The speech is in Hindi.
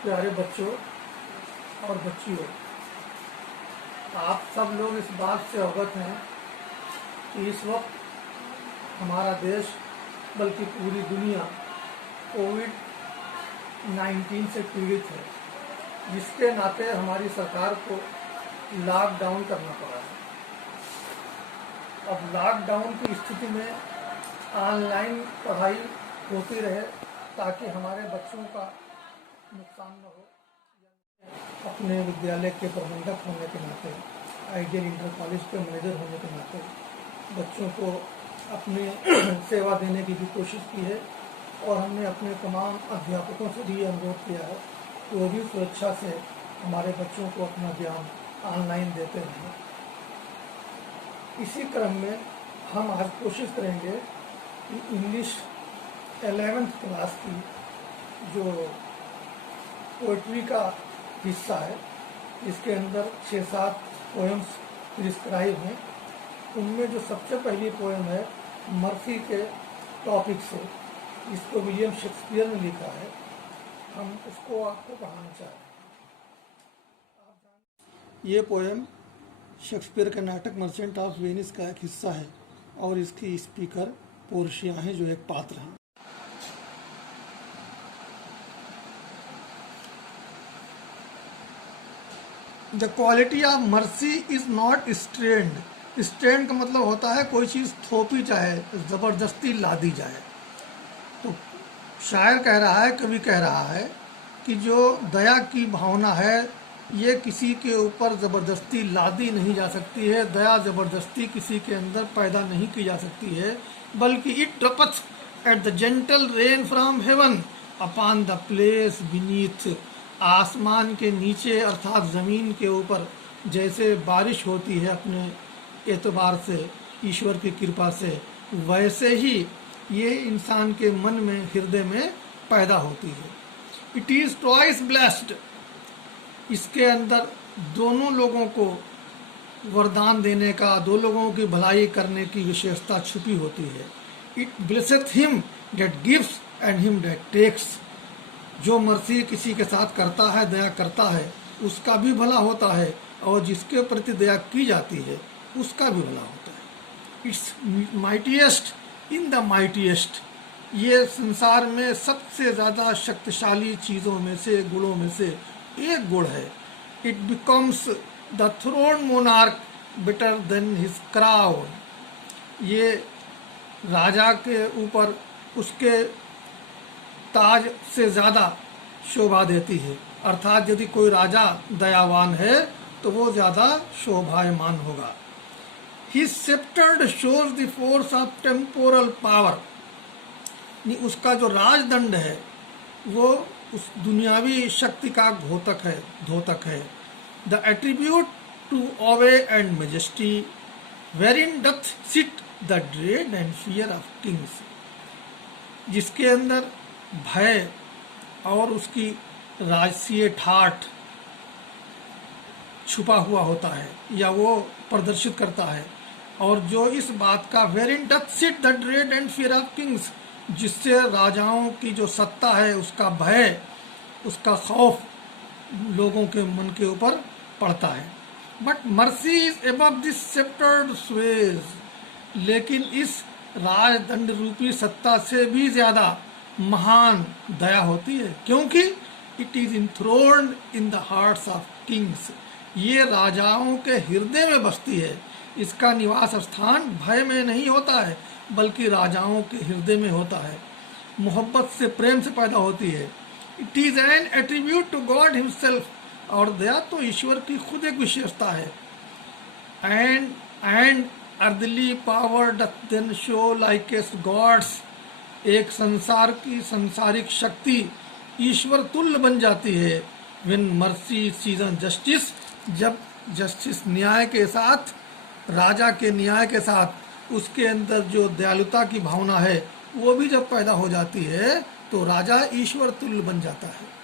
प्यारे बच्चों और बच्चियों, आप सब लोग इस बात से अवगत हैं कि इस वक्त हमारा देश बल्कि पूरी दुनिया कोविड-19 से पीड़ित है, जिसके नाते हमारी सरकार को लॉकडाउन करना पड़ा है। अब लॉकडाउन की स्थिति में ऑनलाइन पढ़ाई होती रहे ताकि हमारे बच्चों का नुकसान न हो। अपने विद्यालय के प्रबंधक होने के नाते, आइडियल इंटर कॉलेज के मैनेजर होने के नाते बच्चों को अपने सेवा देने की भी कोशिश की है और हमने अपने तमाम अध्यापकों से भी अनुरोध किया है कि वो भी स्वेच्छा से हमारे बच्चों को अपना ज्ञान ऑनलाइन देते रहें। इसी क्रम में हम आज कोशिश करेंगे कि इंग्लिश 11th क्लास की जो पोइट्री का हिस्सा है, इसके अंदर 6-7 पोएम्स प्रिस्क्राइब हैं। उनमें जो सबसे पहली पोएम है मर्सी के टॉपिक से, इसको विलियम शेक्सपियर ने लिखा है, हम उसको आपको पढ़ाना चाह रहे हैं। ये पोएम शेक्सपियर के नाटक मर्चेंट ऑफ वेनिस का एक हिस्सा है और इसकी स्पीकर पोर्शिया है, जो एक पात्र हैं। The quality of mercy is not strained. Strained का मतलब होता है कोई चीज़ थोपी जाए, ज़बरदस्ती ला दी जाए। तो शायर कह रहा है, कवि कह रहा है कि जो दया की भावना है ये किसी के ऊपर ज़बरदस्ती लादी नहीं जा सकती है। दया ज़बरदस्ती किसी के अंदर पैदा नहीं की जा सकती है, बल्कि it drops at the gentle rain from heaven upon the place beneath. आसमान के नीचे अर्थात ज़मीन के ऊपर जैसे बारिश होती है अपने एतबार से, ईश्वर की कृपा से, वैसे ही ये इंसान के मन में, हृदय में पैदा होती है। It is twice blessed. इसके अंदर दोनों लोगों को वरदान देने का, दो लोगों की भलाई करने की विशेषता छुपी होती है। It blesseth him that gives and him that takes. जो मर्सी किसी के साथ करता है, दया करता है, उसका भी भला होता है, और जिसके प्रति दया की जाती है उसका भी भला होता है। It's mightiest in the mightiest. ये संसार में सबसे ज़्यादा शक्तिशाली चीज़ों में से, गुणों में से एक गुण है। It becomes the throne monarch better than his crown. ये राजा के ऊपर उसके ताज से ज़्यादा शोभा देती है। अर्थात यदि कोई राजा दयावान है तो वो ज़्यादा शोभायमान होगा। His scepter shows the force of temporal power। उसका जो राजदंड है वो उस दुनियावी शक्ति का द्योतक है। The attribute to awe and majesty wherein doth sit the dread and fear of kings. जिसके अंदर भय और उसकी राजसीय ठाठ छुपा हुआ होता है या वो प्रदर्शित करता है, और जो इस बात का wherein doth sit the dread and fear of kings, जिससे राजाओं की जो सत्ता है, उसका भय, उसका खौफ लोगों के मन के ऊपर पड़ता है। But mercy is above this sceptred sway. लेकिन इस राजदंड रूपी सत्ता से भी ज़्यादा महान दया होती है, क्योंकि it is enthroned in the hearts of kings. ये राजाओं के हृदय में बसती है। इसका निवास स्थान भय में नहीं होता है, बल्कि राजाओं के हृदय में होता है। मोहब्बत से, प्रेम से पैदा होती है। It is an attribute to God himself. और दया तो ईश्वर की खुद एक विशेषता है। And earthly power doth then show likest God's. एक संसार की संसारिक शक्ति ईश्वर तुल्य बन जाती है। When mercy season justice. जब जस्टिस न्याय के साथ, राजा के न्याय के साथ, उसके अंदर जो दयालुता की भावना है वो भी जब पैदा हो जाती है तो राजा ईश्वर तुल्य बन जाता है।